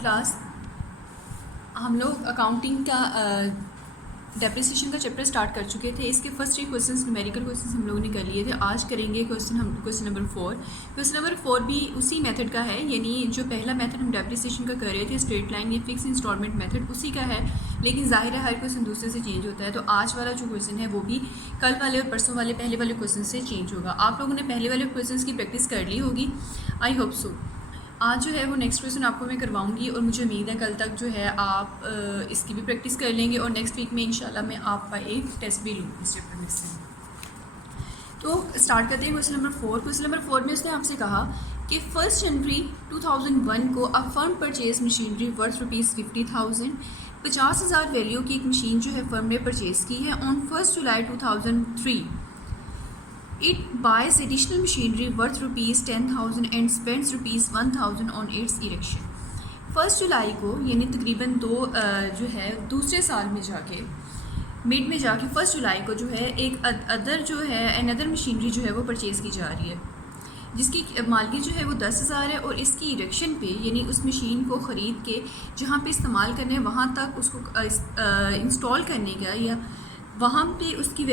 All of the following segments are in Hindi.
क्लास हम लोग अकाउंटिंग का डेप्रिसिएशन का चैप्टर स्टार्ट कर चुके थे। इसके फर्स्ट 3 क्वेश्चंस न्यूमेरिकल क्वेश्चंस हम लोगों ने कर लिए थे। आज करेंगे क्वेश्चन नंबर 4। क्वेश्चन नंबर 4 भी उसी मेथड का है, यानी जो पहला मेथड हम डेप्रिसिएशन का कर रहे थे स्ट्रेट लाइन या फिक्स इंस्टॉलमेंट मेथड, उसी का है, लेकिन जाहिर है हर क्वेश्चन दूसरे से चेंज होता है। तो आज वाला जो क्वेश्चन है वो भी कल वाले और परसों वाले पहले वाले क्वेश्चन से चेंज होगा। आप लोगों ने पहले वाले क्वेश्चन की प्रैक्टिस कर ली होगी, आई होप सो। आज जो है वो नेक्स्ट क्वेश्चन आपको मैं करवाऊंगी और मुझे उम्मीद है कल तक जो है आप इसकी भी प्रैक्टिस कर लेंगे और नेक्स्ट वीक में इंशाल्लाह मैं आपका एक टेस्ट भी लूँगी इस चैप्टर में से। तो स्टार्ट करते हैं क्वेश्चन नंबर 4। क्वेश्चन नंबर 4 में उसने आपसे कहा कि 1 जनवरी 2001 को a firm purchase machinery worth ₹50,000, 50,000 value की एक मशीन जो है फर्म ने परचेज़ की है। On 1 July 2003 It buys additional machinery worth ₹10,000 and spends ₹1,000 on its erection. 1 जुलाई को यानी तकरीबन जो है दूसरे साल में जाके मिड में जाके 1 जुलाई को जो है एक अनदर मशीनरी जो है वो परचेज़ की जा रही है, जिसकी मालकी जो है वो 10,000 है और इसकी इरेक्शन पे यानी उस मशीन को ख़रीद के जहाँ पे इस्तेमाल करने वहाँ तक उसको इंस्टॉल करने का या वहाँ पे उसकी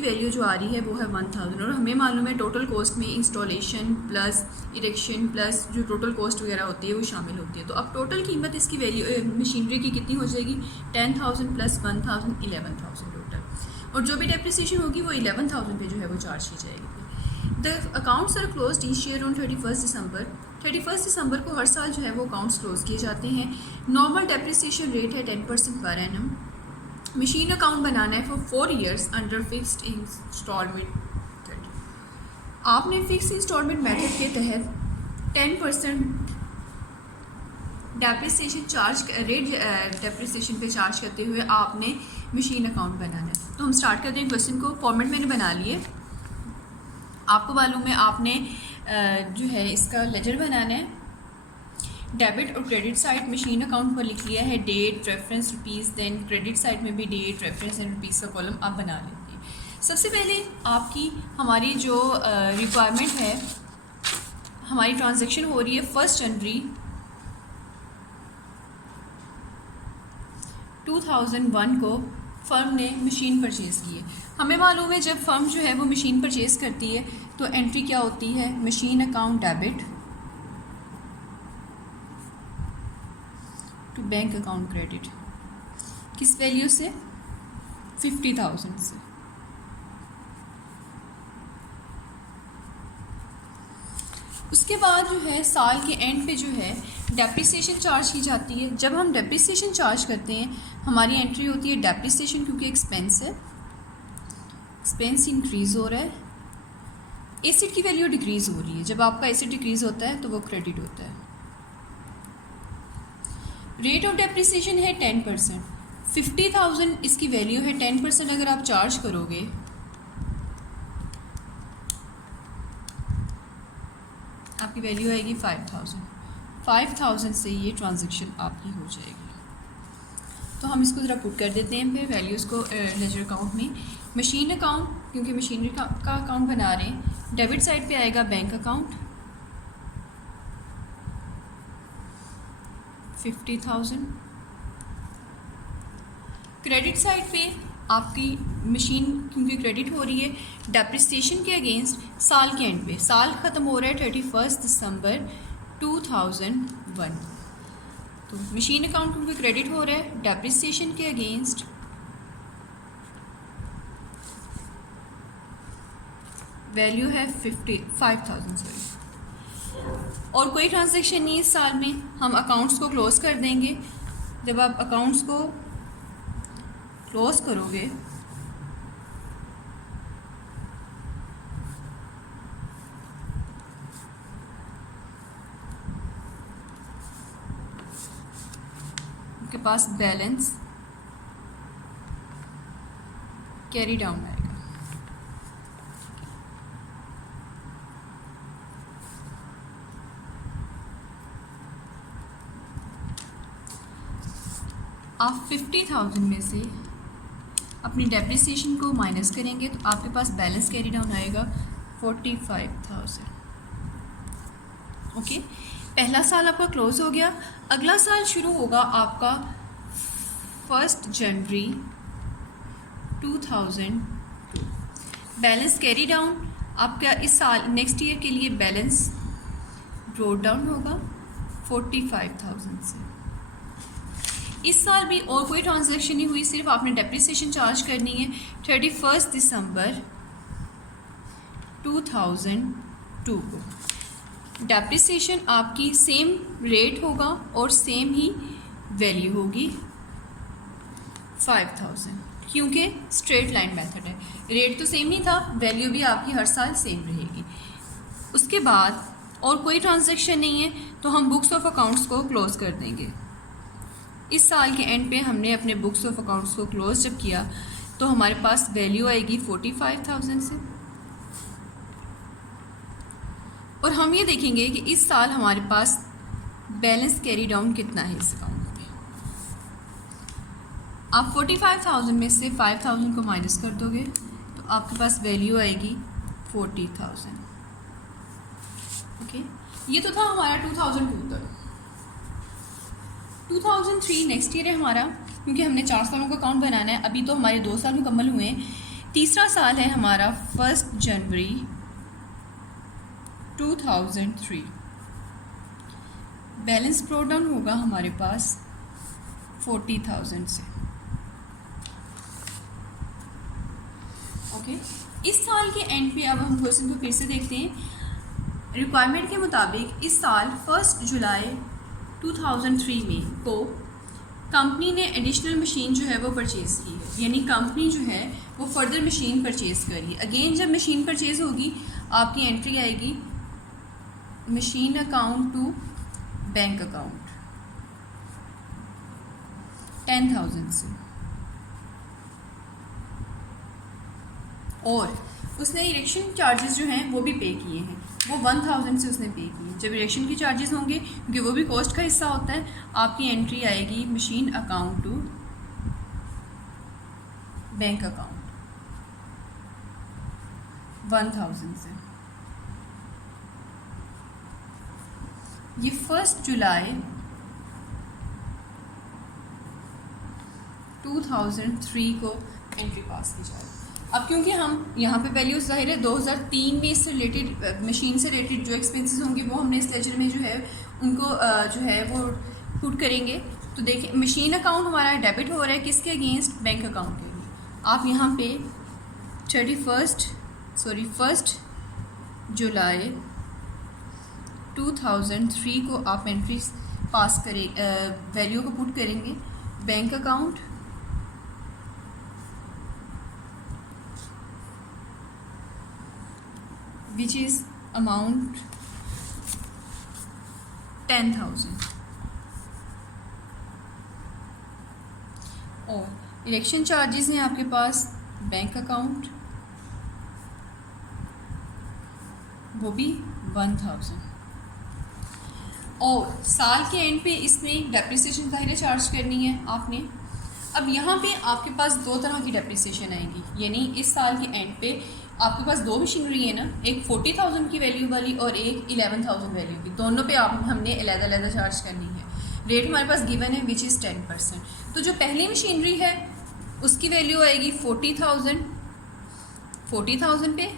वैल्यू जो आ रही है वो है 1,000। और हमें मालूम है टोटल कॉस्ट में इंस्टॉलेशन प्लस इरेक्शन प्लस जो टोटल कॉस्ट वगैरह होती है वो शामिल होती है। तो अब टोटल कीमत इसकी वैल्यू मशीनरी की कितनी हो जाएगी? 10,000 प्लस 1,000 11,000 टोटल, और जो भी डेप्रिसिएशन होगी वो 11,000 पे जो है वो चार्ज की जाएगी। The accounts are close each year on 31 December. 31 दिसंबर को हर साल जो है वो अकाउंट्स क्लोज किए जाते हैं। नॉर्मल डेप्रिसिएशन रेट है 10% पर एनम। मशीन अकाउंट बनाना है for 4 years under fixed installment method. आपने फिक्स इंस्टॉलमेंट मेथड के तहत 10% डेप्रिसिएशन डेप्रिसिएशन पे चार्ज करते हुए आपने मशीन अकाउंट बनाना है। तो हम स्टार्ट करते हैं क्वेश्चन को। फॉर्मेट मैंने बना लिए, आपको मालूम है आपने जो है इसका लेजर बनाना है। डेबिट और क्रेडिट साइड मशीन अकाउंट पर लिख लिया है date reference rupees, then credit side में भी डेट रेफरेंस एंड रुपीज़ का कॉलम आप बना लेंगे। सबसे पहले आपकी हमारी जो रिक्वायरमेंट है, हमारी ट्रांजैक्शन हो रही है 1 जनवरी 2001 को फर्म ने मशीन परचेज़ की है। हमें मालूम है जब फर्म जो है वो मशीन परचेज़ करती है तो एंट्री क्या होती है? Machine account debit to bank account credit. किस वैल्यू से? 50,000 से। उसके बाद जो है साल के एंड पे जो है डेप्रिसिएशन चार्ज की जाती है। जब हम डेप्रिसिएशन चार्ज करते हैं हमारी एंट्री होती है डेप्रिसिएशन, क्योंकि एक्सपेंस है, एक्सपेंस इंक्रीज़ हो रहा है, एसेट की वैल्यू डिक्रीज़ हो रही है। जब आपका एसेट डिक्रीज़ होता है तो वो क्रेडिट होता है। रेट ऑफ डेप्रिसिएशन है 10%। 50,000 इसकी वैल्यू है, 10% अगर आप चार्ज करोगे आपकी वैल्यू आएगी 5,000। 5,000 से ये ट्रांजैक्शन आपकी हो जाएगी। तो हम इसको ज़रा पुट कर देते हैं फिर वैल्यूज़ को लेजर अकाउंट में। मशीन अकाउंट, क्योंकि मशीनरी का अकाउंट बना रहे हैं, डेबिट साइड पे आएगा बैंक अकाउंट 50,000। क्रेडिट साइड पे आपकी मशीन क्योंकि क्रेडिट हो रही है डेप्रिसिएशन के अगेंस्ट साल के एंड पे, साल ख़त्म हो रहा है 31 दिसंबर 2001। तो मशीन अकाउंट क्योंकि क्रेडिट हो रहा है डेप्रिसिएशन के अगेंस्ट वैल्यू है 5,000 सॉरी। और कोई ट्रांजैक्शन नहीं इस साल में, हम अकाउंट्स को क्लोज़ कर देंगे। जब आप अकाउंट्स को क्लोज़ करोगे उनके पास बैलेंस कैरी डाउन आएगा। आप 50,000 में से अपनी डेप्रिसिएशन को माइनस करेंगे तो आपके पास बैलेंस कैरी डाउन आएगा 45,000। ओके, पहला साल आपका क्लोज हो गया। अगला साल शुरू होगा आपका 1 जनवरी 2002। बैलेंस कैरी डाउन आपका इस साल नेक्स्ट ईयर के लिए बैलेंस ब्रोड डाउन होगा 45,000 से। इस साल भी और कोई ट्रांजैक्शन नहीं हुई, सिर्फ आपने डेप्रिसिएशन चार्ज करनी है 31 दिसंबर 2002 को। डेप्रिसिएशन आपकी सेम रेट होगा और सेम ही वैल्यू होगी 5,000, क्योंकि स्ट्रेट लाइन मेथड है। रेट तो सेम ही था, वैल्यू भी आपकी हर साल सेम रहेगी। उसके बाद और कोई ट्रांजैक्शन नहीं है तो हम बुक्स ऑफ अकाउंट्स को क्लोज़ कर देंगे। इस साल के एंड पे हमने अपने बुक्स ऑफ अकाउंट्स को क्लोज जब किया तो हमारे पास वैल्यू आएगी 45,000 से। और हम ये देखेंगे कि इस साल हमारे पास बैलेंस कैरी डाउन कितना है इस अकाउंट में। आप 45,000 में से 5,000 को माइनस कर दोगे तो आपके पास वैल्यू आएगी 40,000। ओके, ये तो था हमारा 2002 तक। 2003 नेक्स्ट ईयर है हमारा, क्योंकि हमने 4 सालों का अकाउंट बनाना है। अभी तो हमारे 2 साल मुकम्मल हुए हैं। तीसरा साल है हमारा 1 जनवरी 2003। बैलेंस ब्रोड डाउन होगा हमारे पास 40,000 से। ओके, इस साल के एंड पे अब हम क्वेश्चन को फिर से देखते हैं। रिक्वायरमेंट के मुताबिक इस साल 1 जुलाई 2003 में को कंपनी ने एडिशनल मशीन जो है वो परचेज़ की है, यानी कंपनी जो है वो फर्दर मशीन परचेज़ करी। अगेन जब मशीन परचेज़ होगी आपकी एंट्री आएगी machine account to bank account 10,000 से, और उसने इरेक्शन चार्जेस जो हैं वो भी पे किए हैं, वो 1,000 से उसने पे किए। जब इरेक्शन के चार्जेस होंगे, क्योंकि वो भी कॉस्ट का हिस्सा होता है, आपकी एंट्री आएगी machine account to bank account 1,000 से। ये 1 जुलाई 2003 को एंट्री पास की जाए। अब क्योंकि हम यहाँ पे वैल्यू ज़ाहिर है 2003 में इससे रिलेटेड मशीन से रिलेटेड जो एक्सपेंसेस होंगे वो हमने इस लेजर में जो है उनको जो है वो पुट करेंगे। तो देखिए मशीन अकाउंट हमारा डेबिट हो रहा है किसके अगेंस्ट, बैंक अकाउंट के लिए। आप यहाँ पे 1 जुलाई 2003 को आप एंट्री पास करें, वैल्यू को पुट करेंगे bank account which is amount 10,000, और इलेक्शन चार्जेस हैं आपके पास बैंक अकाउंट वो भी 1,000, और साल के एंड पे इसमें डेप्रिसिएशन ज़ाहिर चार्ज करनी है आपने। अब यहाँ पे आपके पास 2 तरह की डेप्रिसिएशन आएंगी, यानी इस साल के एंड पे आपके पास 2 मशीनरी है ना, एक 40,000 की वैल्यू वाली और एक 11,000 वैल्यू की। दोनों पे हमने अलग-अलग चार्ज करनी है। रेट हमारे पास गिवन है विच इज़ 10%। तो जो पहली मशीनरी है उसकी वैल्यू आएगी 40,000 पे।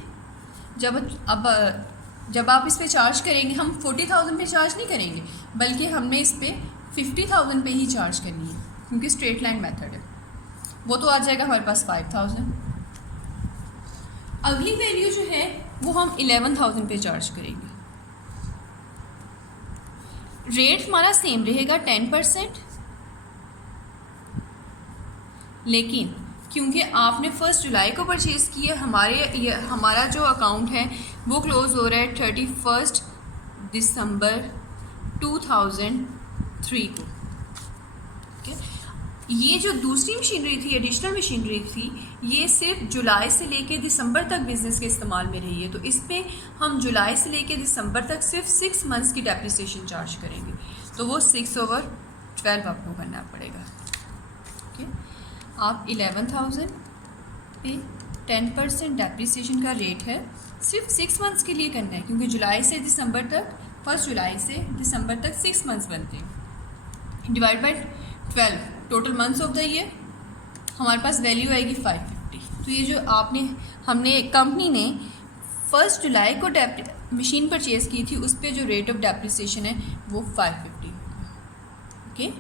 जब आप इस पे चार्ज करेंगे, हम 40,000 पे चार्ज नहीं करेंगे बल्कि हमने इस पे 50,000 पे ही चार्ज करनी है, क्योंकि स्ट्रेट लाइन मेथड है। वो तो आ जाएगा हमारे पास 5,000। अगली वैल्यू जो है वो हम 11,000 पे चार्ज करेंगे। रेट हमारा सेम रहेगा 10%, लेकिन क्योंकि आपने 1 जुलाई को परचेज़ किया, हमारा जो अकाउंट है वो क्लोज़ हो रहा है 31 दिसंबर 2003 को। ये जो दूसरी मशीनरी थी, एडिशनल मशीनरी थी, ये सिर्फ जुलाई से लेके दिसंबर तक बिज़नेस के इस्तेमाल में रही है। तो इस पर हम जुलाई से लेके दिसंबर तक सिर्फ 6 मंथ्स की डेप्रिसिएशन चार्ज करेंगे, तो वो 6/12 आपको करना पड़ेगा। ओके, आप 11,000 पे 10% डेप्रिसिएशन का रेट है, सिर्फ 6 मंथ्स के लिए करना है, क्योंकि जुलाई से दिसंबर तक 1 जुलाई से दिसंबर तक 6 मंथ्स बनते हैं, divide by 12 total months of the year, हमारे पास वैल्यू आएगी 550। तो ये जो हमने कंपनी ने 1 जुलाई को मशीन परचेज़ की थी, उस पर जो रेट ऑफ डेप्रिसिएशन है वो 550। ओके,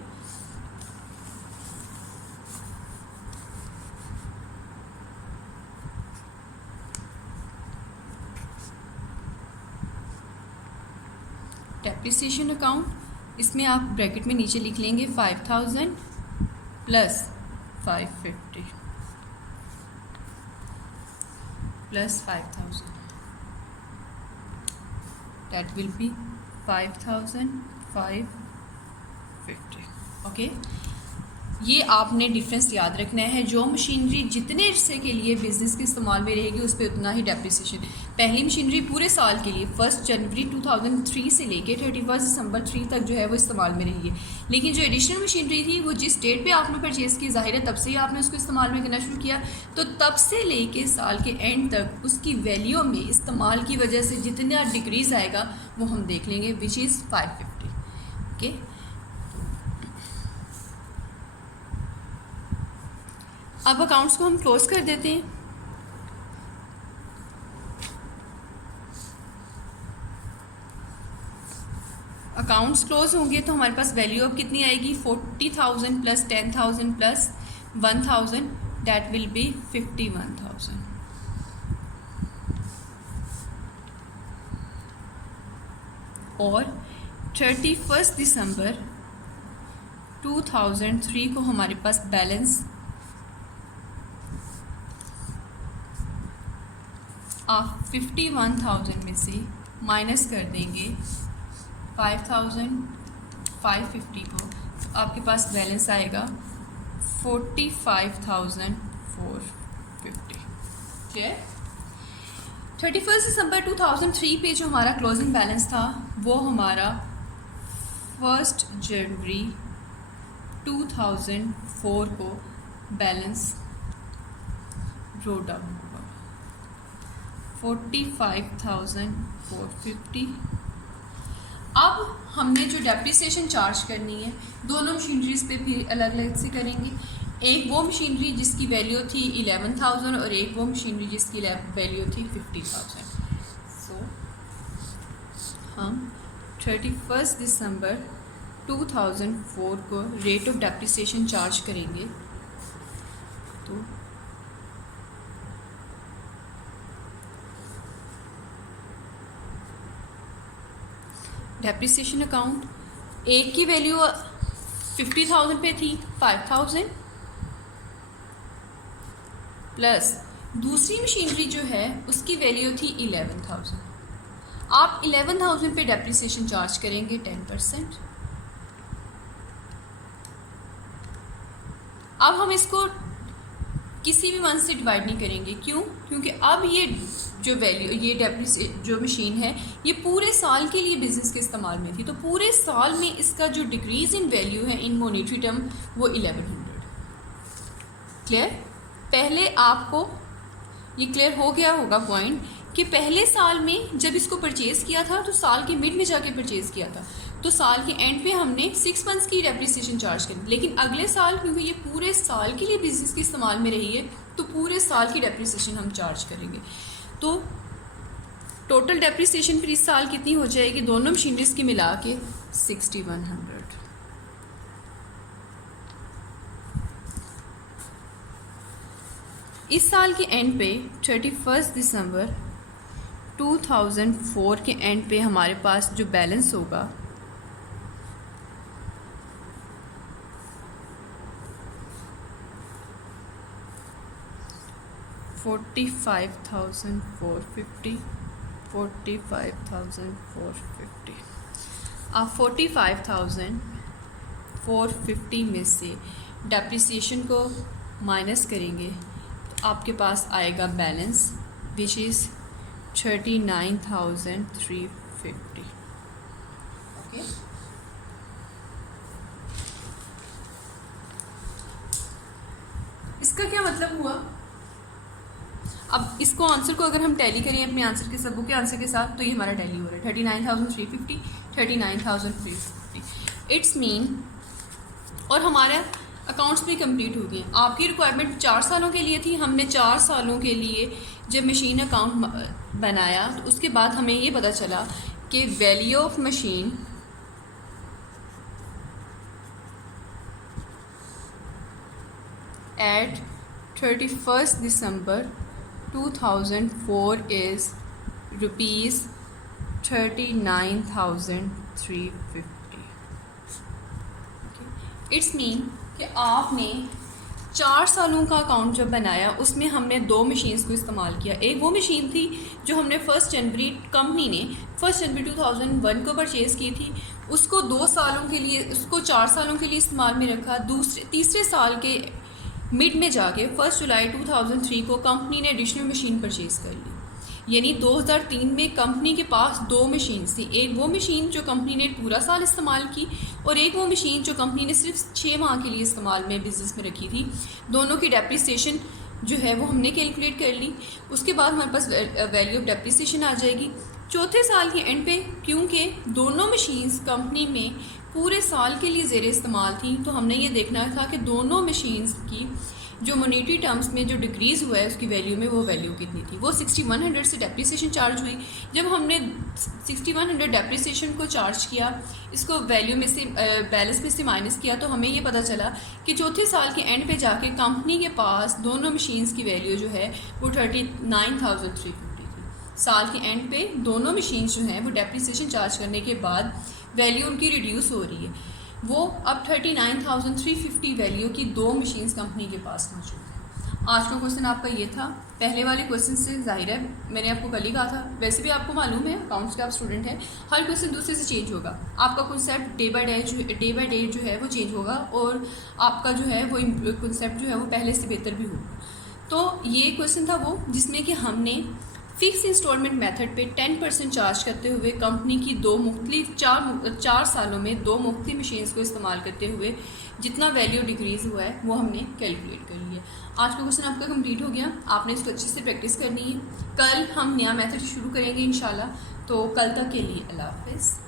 डेप्रिसिएशन अकाउंट, इसमें आप ब्रैकेट में नीचे लिख लेंगे 5000 plus 550 plus 5000, that will be 5550। Okay, ये आपने डिफरेंस याद रखना है। जो मशीनरी जितने अरसे के लिए बिज़नेस के इस्तेमाल में रहेगी उस पर उतना ही डेप्रिसिएशन। पहली मशीनरी पूरे साल के लिए 1 जनवरी 2003 से लेके 31 दिसंबर 3 तक जो है वो इस्तेमाल में रहेगी। लेकिन जो एडिशनल मशीनरी थी वो जिस डेट पे आपने परचेज़ की, ज़ाहिर है तब से ही आपने उसको इस्तेमाल में करना शुरू किया, तो तब से लेके साल के एंड तक उसकी वैल्यू में इस्तेमाल की वजह से जितना डिक्रीज़ आएगा वो हम देख लेंगे, विच इज़ 550। ओके, अब अकाउंट्स को हम क्लोज कर देते हैं। अकाउंट्स क्लोज होंगे तो हमारे पास वैल्यू अब कितनी आएगी, 40,000 plus 10,000 plus 1,000, that will be 51,000। और 31 दिसंबर 2003 को हमारे पास बैलेंस आप 51,000 में से माइनस कर देंगे 5,550 को, तो आपके पास बैलेंस आएगा 45,450। क्लियर? 31 दिसंबर 2003 पे जो हमारा क्लोजिंग बैलेंस था वो हमारा 1 जनवरी 2004 को बैलेंस ड्रॉ डाउन होगा 45,450। अब हमने जो डेप्रिसिएशन चार्ज करनी है दोनों मशीनरीज पे भी अलग अलग से करेंगे। एक वो मशीनरी जिसकी वैल्यू थी 11,000 और एक वो मशीनरी जिसकी वैल्यू थी 50,000। सो हम 31 दिसंबर 2004 को रेट ऑफ डेप्रिसिएशन चार्ज करेंगे। तो डेप्रिसिएशन अकाउंट, एक की वैल्यू 50,000 पे थी 5,000 प्लस दूसरी मशीनरी जो है उसकी वैल्यू थी 11,000। आप 11,000 पे डेप्रिसिएशन चार्ज करेंगे 10%। अब हम इसको किसी भी मंथ से डिवाइड नहीं करेंगे, क्यों? क्योंकि अब ये जो वैल्यू, ये जो मशीन है ये पूरे साल के लिए बिजनेस के इस्तेमाल में थी, तो पूरे साल में इसका जो डिक्रीज़ इन वैल्यू है इन मॉनेटरी टर्म वो 1100। क्लियर? पहले आपको ये क्लियर हो गया होगा पॉइंट कि पहले साल में जब इसको परचेज़ किया था तो साल के मिड में जाके परचेज़ किया था, तो साल के एंड पे हमने 6 मंथ्स की डेप्रिसिएशन चार्ज करी। लेकिन अगले साल क्योंकि ये पूरे साल के लिए बिजनेस के इस्तेमाल में रही है तो पूरे साल की डेप्रिसिएशन हम चार्ज करेंगे। तो टोटल डेप्रिसिएशन फिर इस साल कितनी हो जाएगी, दोनों मशीनरीज की मिला के 6100। इस साल के एंड पे 31 दिसंबर 2004 के एंड पे हमारे पास जो बैलेंस होगा 45,450 45,450। आप 45,450 में से डेप्रिसिएशन को माइनस करेंगे तो आपके पास आएगा बैलेंस विच इज़ 39,350। ओके, इसका क्या मतलब हुआ? अब इसको आंसर को अगर हम टैली करें अपने आंसर के सबों के आंसर के साथ, तो ये हमारा टैली हो रहा है 39,350, 39,350 इट्स मीन। और हमारा अकाउंट्स भी कंप्लीट हो गए। आपकी रिक्वायरमेंट 4 सालों के लिए थी, हमने 4 सालों के लिए जब मशीन अकाउंट बनाया तो उसके बाद हमें ये पता चला कि value of machine eight 31 December 2004 is ₹39,350। It's mean कि आपने 4 सालों का अकाउंट जब बनाया उसमें हमने 2 मशीन्स को इस्तेमाल किया। एक वो मशीन थी जो हमने 1 जनवरी कंपनी ने 1 जनवरी 2001 को परचेज़ की थी, उसको 2 सालों के लिए, उसको 4 सालों के लिए इस्तेमाल में रखा। तीसरे साल के मिड में जाके 1 जुलाई 2003 को कंपनी ने एडिशनल मशीन परचेज़ कर ली। यानी 2003 में कंपनी के पास 2 मशीन थी। एक वो मशीन जो कंपनी ने पूरा साल इस्तेमाल की और एक वो मशीन जो कंपनी ने सिर्फ 6 माह के लिए इस्तेमाल में बिज़नेस में रखी थी। दोनों की डेप्रिसिएशन जो है वो हमने कैलकुलेट कर ली। उसके बाद हमारे पास वैल्यू ऑफ डेप्रिसिएशन आ जाएगी चौथे साल के एंड पे। क्योंकि दोनों मशीन्स कंपनी में पूरे साल के लिए ज़ेर इस्तेमाल थी, तो हमने ये देखना था कि दोनों मशीन्स की जो मॉनेटरी टर्म्स में जो डिक्रीज़ हुआ है उसकी वैल्यू में वो वैल्यू कितनी थी। वो 6100 से डेप्रिसिएशन चार्ज हुई। जब हमने 6100 डेप्रिसिएशन को चार्ज किया, इसको वैल्यू में से बैलेंस में से माइनस किया, तो हमें ये पता चला कि चौथे साल के एंड पे जाके कंपनी के पास दोनों मशीन्स की वैल्यू जो है वो 39,350 थी। साल के एंड पे दोनों मशीन्स जो हैं वो डेप्रिसिएशन चार्ज करने के बाद वैल्यू उनकी रिड्यूस हो रही है। वो अब 39,350 वैल्यू की 2 मशीन्स कंपनी के पास मौजूद है। आज का क्वेश्चन आपका ये था। पहले वाले क्वेश्चन से जाहिर है, मैंने आपको कल ही कहा था, वैसे भी आपको मालूम है अकाउंट्स के आप स्टूडेंट हैं, हर क्वेश्चन दूसरे से चेंज होगा। आपका कॉन्सेप्ट डे बाय डे जो है वो चेंज होगा और आपका जो है वो कॉन्सेप्ट जो है वो पहले से बेहतर भी होगा। तो ये क्वेश्चन था वो जिसमें कि हमने फिक्स इंस्टॉलमेंट मेथड पे 10% चार्ज करते हुए कंपनी की 4 सालों में 2 मुख्तलिफ मशीन्स को इस्तेमाल करते हुए जितना वैल्यू डिक्रीज़ हुआ है वो हमने कैलकुलेट कर लिया। आज का क्वेश्चन आपका कंप्लीट हो गया। आपने इसको अच्छे से प्रैक्टिस करनी है। कल हम नया मेथड शुरू करेंगे इंशाल्लाह। तो कल तक के लिए अल्लाह हाफ़िज़।